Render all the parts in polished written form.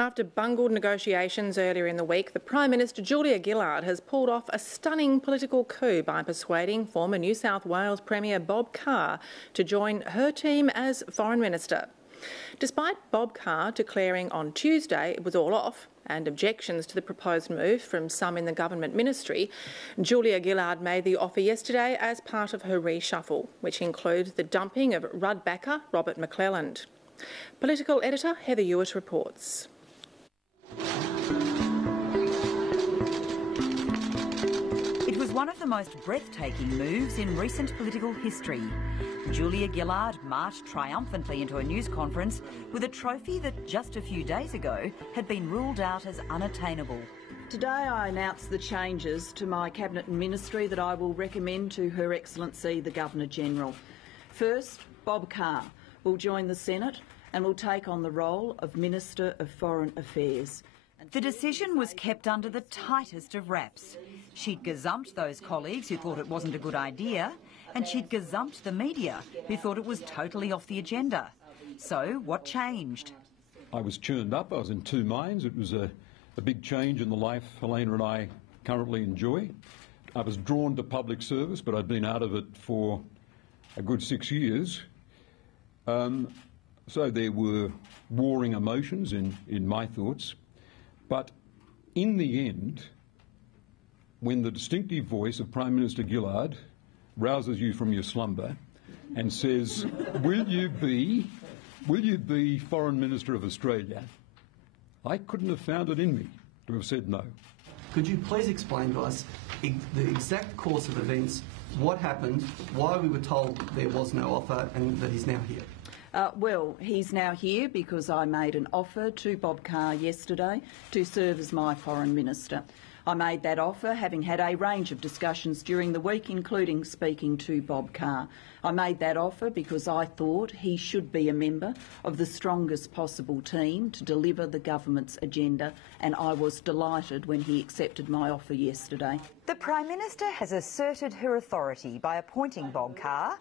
After bungled negotiations earlier in the week, the Prime Minister Julia Gillard has pulled off a stunning political coup by persuading former New South Wales Premier Bob Carr to join her team as Foreign Minister. Despite Bob Carr declaring on Tuesday it was all off and objections to the proposed move from some in the government ministry, Julia Gillard made the offer yesterday as part of her reshuffle, which includes the dumping of Rudd backer Robert McClelland. Political editor Heather Ewart reports. It was one of the most breathtaking moves in recent political history. Julia Gillard marched triumphantly into a news conference with a trophy that just a few days ago had been ruled out as unattainable. Today I announce the changes to my Cabinet and Ministry that I will recommend to Her Excellency the Governor-General. First, Bob Carr will join the Senate and will take on the role of Minister of Foreign Affairs. The decision was kept under the tightest of wraps. She'd gazumped those colleagues who thought it wasn't a good idea, and she'd gazumped the media who thought it was totally off the agenda. So what changed? I was churned up. I was in two minds. It was a big change in the life Helena and I currently enjoy. I was drawn to public service, but I'd been out of it for a good 6 years. So there were warring emotions in my thoughts. But in the end, when the distinctive voice of Prime Minister Gillard rouses you from your slumber and says, will you be Foreign Minister of Australia, I couldn't have found it in me to have said no. Could you please explain to us the exact course of events, what happened, why we were told there was no offer and that he's now here? Well, he's now here because I made an offer to Bob Carr yesterday to serve as my Foreign Minister. I made that offer having had a range of discussions during the week, including speaking to Bob Carr. I made that offer because I thought he should be a member of the strongest possible team to deliver the government's agenda, and I was delighted when he accepted my offer yesterday. The Prime Minister has asserted her authority by appointing Bob Carr.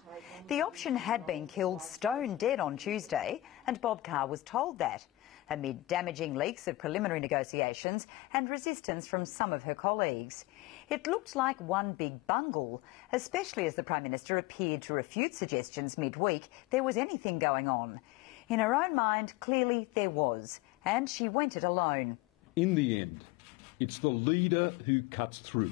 The option had been killed stone dead on Tuesday, and Bob Carr was told that, amid damaging leaks of preliminary negotiations and resistance from some of her colleagues. It looked like one big bungle, especially as the Prime Minister appeared to refute suggestions midweek there was anything going on. In her own mind, clearly there was, and she went it alone. In the end, it's the leader who cuts through.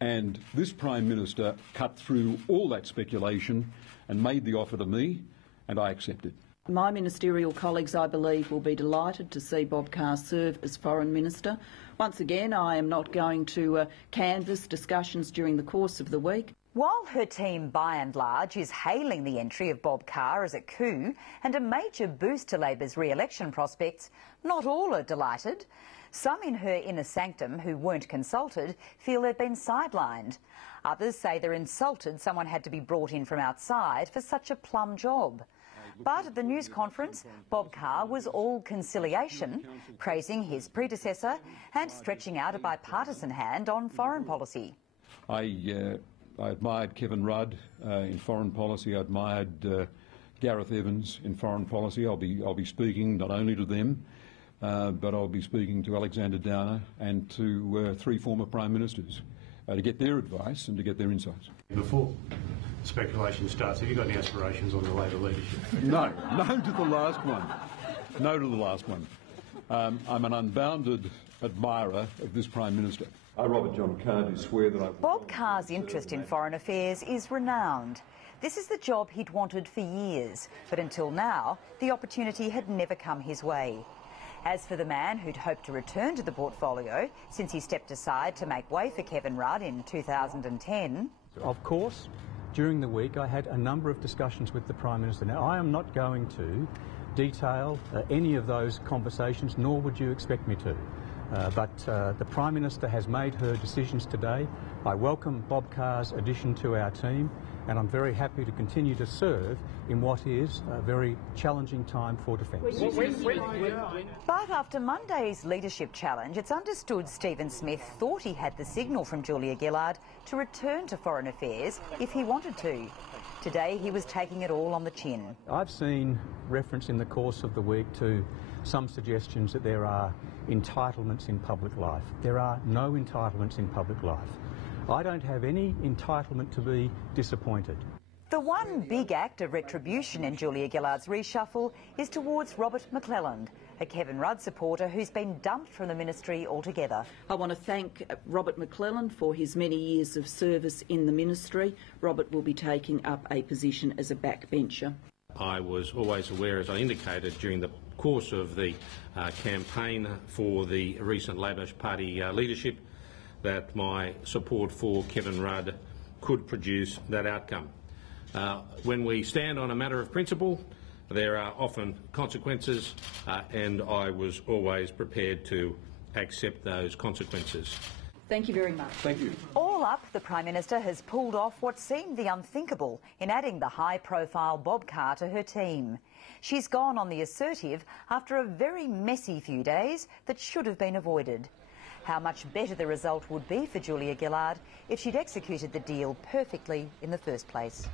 And this Prime Minister cut through all that speculation and made the offer to me, and I accepted. My ministerial colleagues, I believe, will be delighted to see Bob Carr serve as Foreign Minister. Once again, I am not going to canvass discussions during the course of the week. While her team, by and large, is hailing the entry of Bob Carr as a coup and a major boost to Labor's re-election prospects, not all are delighted. Some in her inner sanctum who weren't consulted feel they've been sidelined. Others say they're insulted someone had to be brought in from outside for such a plum job. But at the news conference, Bob Carr was all conciliation, praising his predecessor and stretching out a bipartisan hand on foreign policy. I admired Kevin Rudd in foreign policy. I admired Gareth Evans in foreign policy. I'll be speaking not only to them, but I'll be speaking to Alexander Downer and to three former Prime Ministers to get their advice and to get their insights. Before speculation starts, have you got any aspirations on the Labor leadership? No to the last one. No to the last one. I'm an unbounded admirer of this Prime Minister. I, Robert John Carr, do swear that I... Bob Carr's interest in foreign affairs is renowned. This is the job he'd wanted for years, but until now, the opportunity had never come his way. As for the man who'd hoped to return to the portfolio since he stepped aside to make way for Kevin Rudd in 2010... Of course, during the week I had a number of discussions with the Prime Minister. Now, I am not going to detail any of those conversations, nor would you expect me to. But the Prime Minister has made her decisions today. I welcome Bob Carr's addition to our team, and I'm very happy to continue to serve in what is a very challenging time for defence. But after Monday's leadership challenge, it's understood Stephen Smith thought he had the signal from Julia Gillard to return to foreign affairs if he wanted to. Today he was taking it all on the chin. I've seen reference in the course of the week to some suggestions that there are entitlements in public life. There are no entitlements in public life. I don't have any entitlement to be disappointed. The one big act of retribution in Julia Gillard's reshuffle is towards Robert McClelland, a Kevin Rudd supporter who's been dumped from the ministry altogether. I want to thank Robert McClelland for his many years of service in the ministry. Robert will be taking up a position as a backbencher. I was always aware, as I indicated during the course of the campaign for the recent Labor Party leadership, that my support for Kevin Rudd could produce that outcome. When we stand on a matter of principle, there are often consequences, and I was always prepared to accept those consequences. Thank you very much. Thank you. All up, the Prime Minister has pulled off what seemed the unthinkable in adding the high-profile Bob Carr to her team. She's gone on the assertive after a very messy few days that should have been avoided. How much better the result would be for Julia Gillard if she'd executed the deal perfectly in the first place.